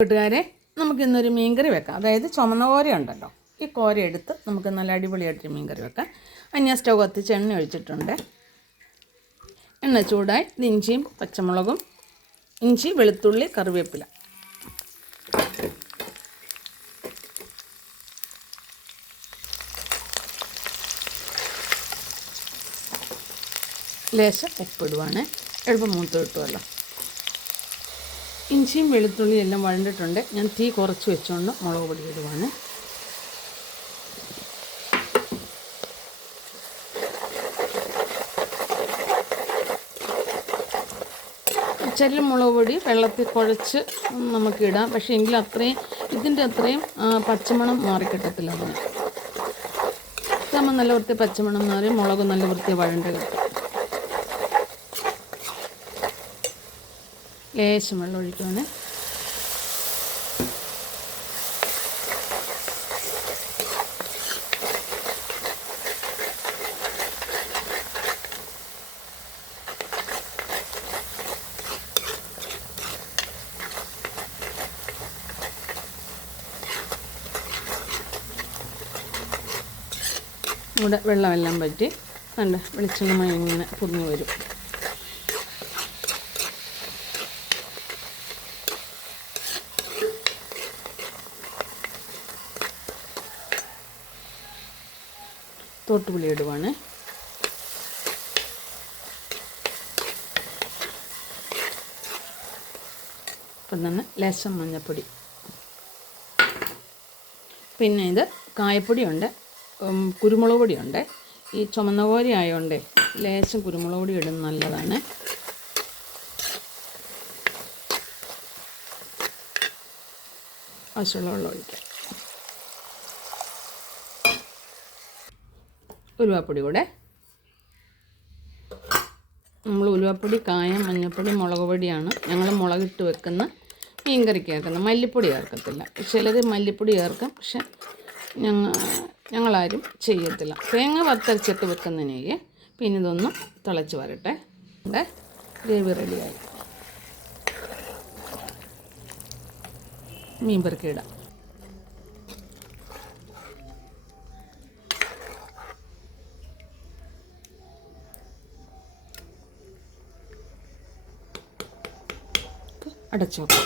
കൂട്ടുകാരെ, നമുക്കിന്നൊരു മീൻകറി വെക്കാം. അതായത് ചുമന്ന കോര ഉണ്ടല്ലോ, ഈ കോര എടുത്ത് നമുക്ക് നല്ല അടിപൊളിയായിട്ട് മീൻകറി വെക്കാം. ഞാൻ സ്റ്റൗ കത്തിച്ച് എണ്ണ ഒഴിച്ചിട്ടുണ്ട്. എണ്ണ ചൂടായി ഇഞ്ചിയും പച്ചമുളകും, ഇഞ്ചി, വെളുത്തുള്ളി, കറിവേപ്പില, ലേശം ഉപ്പിടുവാണ്. എളുപ്പം മൂത്ത് കിട്ടുമല്ലോ. ഇഞ്ചിയും വെളുത്തുള്ളിയും എല്ലാം വഴണ്ടിട്ടുണ്ട്. ഞാൻ തീ കുറച്ച് വെച്ചുകൊണ്ട് മുളക് പൊടി ഇടുവാണ്. ചില മുളക് പൊടി വെള്ളത്തിൽ കുഴച്ച് നമുക്കിടാം. പക്ഷേ എങ്കിൽ ഇതിൻ്റെ അത്രയും പച്ചമണം മാറിക്കിട്ടത്തില്ല. അതിന് ഇതാകുമ്പോൾ നല്ല വൃത്തി പച്ചമണം മാറി മുളക് നല്ല വൃത്തി വഴണ്ട് കിട്ടും. ലേശം വെള്ളം ഒഴിക്കുകയാണ്. ഇവിടെ വെള്ളമെല്ലാം പറ്റി നല്ല വെളിച്ചെണ്ണ ഇങ്ങനെ പൊങ്ങി വരും. തോട്ടുപുളി ഇടുവാണ്. അപ്പം തന്നെ ലേശം മഞ്ഞൾപ്പൊടി. പിന്നെ ഇത് കായപ്പൊടിയുണ്ട്, കുരുമുളക് പൊടിയുണ്ട്. ഈ ചുമന്ന കോര ആയതുകൊണ്ട് ലേശം കുരുമുളക് പൊടി ഇടുന്നത് നല്ലതാണ്. ആവശ്യമുള്ള വെള്ളം ഒഴിക്കാം. ഉലുവാപ്പൊടി കൂടെ. നമ്മൾ ഉലുവാപ്പൊടി, കായം, മഞ്ഞൾപ്പൊടി, മുളക് പൊടിയാണ് ഞങ്ങൾ മുളകിട്ട് വെക്കുന്ന മീൻകറിക്ക് ചേർക്കുന്നത്. മല്ലിപ്പൊടി ചേർക്കത്തില്ല. ചിലർ മല്ലിപ്പൊടി ചേർക്കും, പക്ഷെ ഞങ്ങളാരും ചെയ്യത്തില്ല. തേങ്ങ വറുത്തരച്ചിട്ട് വെക്കുന്നതിനേക്ക്. പിന്നെ ഇതൊന്ന് തിളച്ച് വരട്ടെ. ഇവിടെ ഗ്രേവി റെഡിയായി. മീൻ പെറുക്കിയിടാം. അടച്ചു വെക്കാം.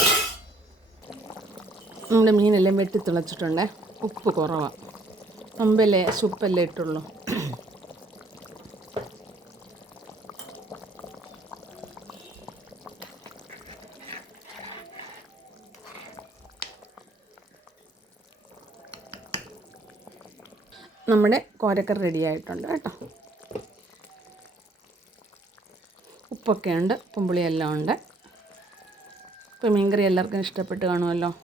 നമ്മുടെ മീനെല്ലാം വെട്ടി തിളച്ചിട്ടുണ്ട്. ഉപ്പ് കുറവാണ്. ഉപ്പല്ലേ ഇട്ടുള്ളൂ. നമ്മുടെ കോരക്കറി റെഡി ആയിട്ടുണ്ട് കേട്ടോ. ഉപ്പൊക്കെ ഉണ്ട്, പുളിയെല്ലാം ഉണ്ട്. ഇപ്പോൾ മീൻകറി എല്ലാവർക്കും ഇഷ്ടപ്പെട്ട് കാണുമല്ലോ.